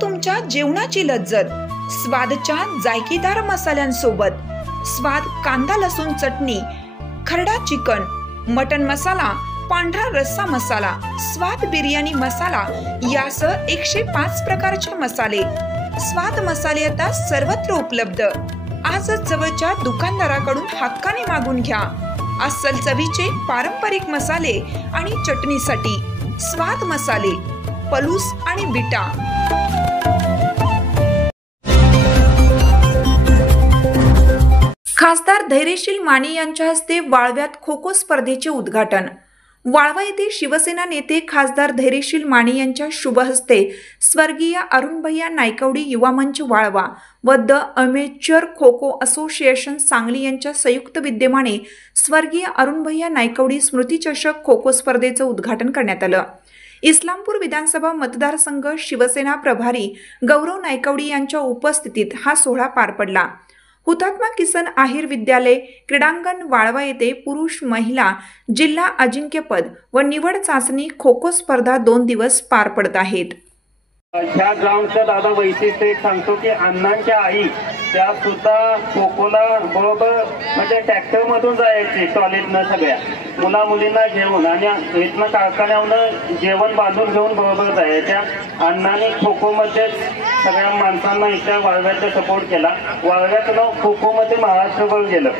तुमच्या जेवणाची लज्जत स्वादच्या जायकेदार मसाल्यांसोबत, स्वाद कांदा लसूण चटणी, खरडा चिकन, मटन मसाला, पांढरा रस्सा मसाला, स्वाद बिर्याणी मसाला यासह 105 प्रकारचे मसाले। स्वाद मसाले आता सर्वत्र उपलब्ध। आजच जवळच्या दुकानदाराकडून हक्काने मागून घ्या। अस्सल चवीचे पारंपरिक मसाले आणि चटणीसाठी स्वाद मसाले, पलूस आणि बिटा। खासदार धैर्यशील माने यांच्या हस्ते वाळव्यात खो खो स्पर्धेचे उद्घाटन। वाळवा येथे शिवसेना नेते खासदार धैर्यशील माने यांच्या शुभ हस्ते स्वर्गीय अरुणभैया नायकवडी युवा मंच वाळवा व the amateur kho kho association Sangli यांच्या संयुक्त विद्यमाने स्वर्गीय अरुणभैया नायकवडी स्मृती चषक खो खो स्पर्धेचे उद्घाटन करण्यात आलं। इस्लामपूर विधानसभा मतदारसंघ शिवसेना प्रभारी गौरव नायकवडी यांच्या उपस्थितीत हा सोहळा पार पडला। हुतात्मा किसन आहिर विद्यालय क्रीडांगण वाळवा येथे पुरुष महिला जिल्हा अजिंक्यपद व निवड चाचणी खो खो स्पर्धा 2 दिवस पार पडत आहेत। ह्या ग्राउंडचं दादा वैशिष्ट्य एक सांगतो की अण्णांच्या आई त्या सुद्धा खो खोला बरोबर म्हणजे ट्रॅक्टर मधून जायचे टॉयलेटनं सगळ्या मुला मुलींना घेऊन आणि इथनं कारखान्यावरून जेवण बांधून घेऊन बरोबर जायच्या। अण्णांनी खो खो मध्ये सगळ्या माणसांना इथल्या वाळव्याचा सपोर्ट केला। वाळव्याचं नाव खो खो मध्ये महाराष्ट्रभर गेलं।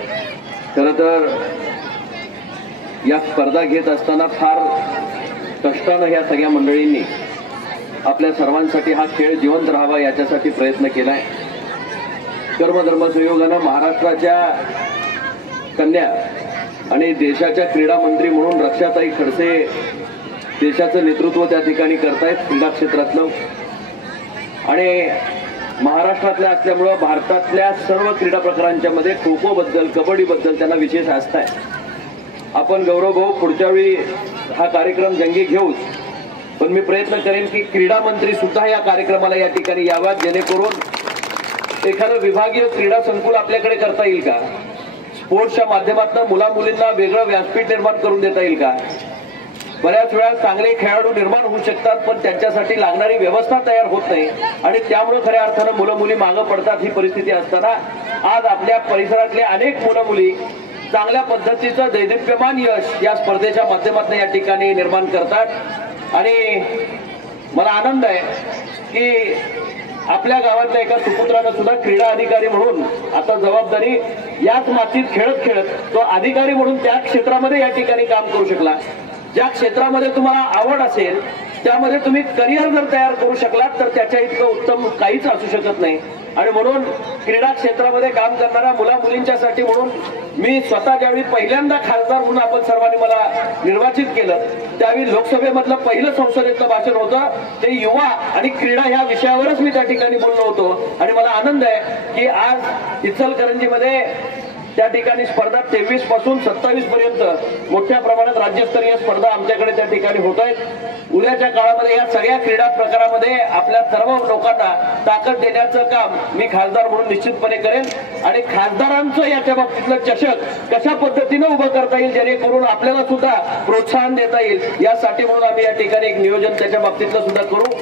खरं तर या स्पर्धा घेत असताना फार कष्टानं ह्या सगळ्या मंडळींनी आपल्या सर्वांसाठी हा खेळ जिवंत राहावा याच्यासाठी प्रयत्न केलाय। कर्मधर्म संयोगानं महाराष्ट्राच्या कन्या आणि देशाच्या क्रीडा मंत्री म्हणून रक्षाताई खडसे देशाचं नेतृत्व त्या ठिकाणी करतायत क्रीडा क्षेत्रातलं, आणि महाराष्ट्रातल्या असल्यामुळं भारतातल्या सर्व क्रीडा प्रकारांच्या मध्ये खो खो बद्दल कबड्डी बद्दल त्यांना विशेष आस्था आहे। आपण गौरव भाऊ पुढच्या वेळी हा कार्यक्रम जंगी घेऊ, पण मी प्रयत्न करेन की क्रीडा मंत्री सुद्धा या कार्यक्रमाला या ठिकाणी यावा, जेणेकरून एखादं विभागीय क्रीडा संकुल आपल्याकडे करता येईल का? स्पोर्ट्सच्या माध्यमातून मुला मुलींना वेगळं व्यासपीठ निर्माण करून देता येईल का? बऱ्याच वेळा चांगले खेळाडू निर्माण होऊ शकतात, पण त्यांच्यासाठी लागणारी व्यवस्था तयार होत नाही आणि त्यामुळे खऱ्या अर्थानं मुलं मुली मागं पडतात। ही परिस्थिती असताना आज आपल्या परिसरातले अनेक मुलं मुली चांगल्या पद्धतीचं दैदिप्यमान यश या स्पर्धेच्या माध्यमातून या ठिकाणी निर्माण करतात। आणि मला आनंद आहे की आपल्या गावातल्या एका सुपुत्रानं सुद्धा क्रीडा अधिकारी म्हणून आता जबाबदारी याच मातीत खेळत खेळत तो अधिकारी म्हणून त्या क्षेत्रामध्ये या ठिकाणी काम करू शकला। ज्या क्षेत्रामध्ये तुम्हाला आवड असेल त्यामध्ये तुम्ही करिअर जर तयार करू शकलात तर त्याच्या इतकं उत्तम काहीच असू शकत नाही। आणि म्हणून क्रीडा क्षेत्रामध्ये काम करणाऱ्या मुला मुलींच्यासाठी म्हणून मी स्वतः ज्यावेळी पहिल्यांदा खासदार म्हणून आपण सर्वांनी मला निर्वाचित केलं त्यावेळी लोकसभेमधलं पहिलं संसदेतलं भाषण होतं ते युवा आणि क्रीडा ह्या विषयावरच मी त्या ठिकाणी बोललो होतो। आणि मला आनंद आहे की आज इचलकरंजीमध्ये त्या ठिकाणी स्पर्धा 23 पासून 27 पर्यंत मोठ्या प्रमाणात राज्यस्तरीय स्पर्धा आमच्याकडे त्या ठिकाणी होत आहेत। उद्याच्या काळामध्ये या सगळ्या क्रीडा प्रकारामध्ये आपल्या सर्व लोकांना ताकद देण्याचं काम मी खासदार म्हणून निश्चितपणे करेन। आणि खासदारांचं याच्या बाबतीतलं चषक कशा पद्धतीनं उभं करता येईल जेणेकरून आपल्याला सुद्धा प्रोत्साहन देता येईल यासाठी म्हणून आम्ही या ठिकाणी एक नियोजन त्याच्या बाबतीतलं सुद्धा करू।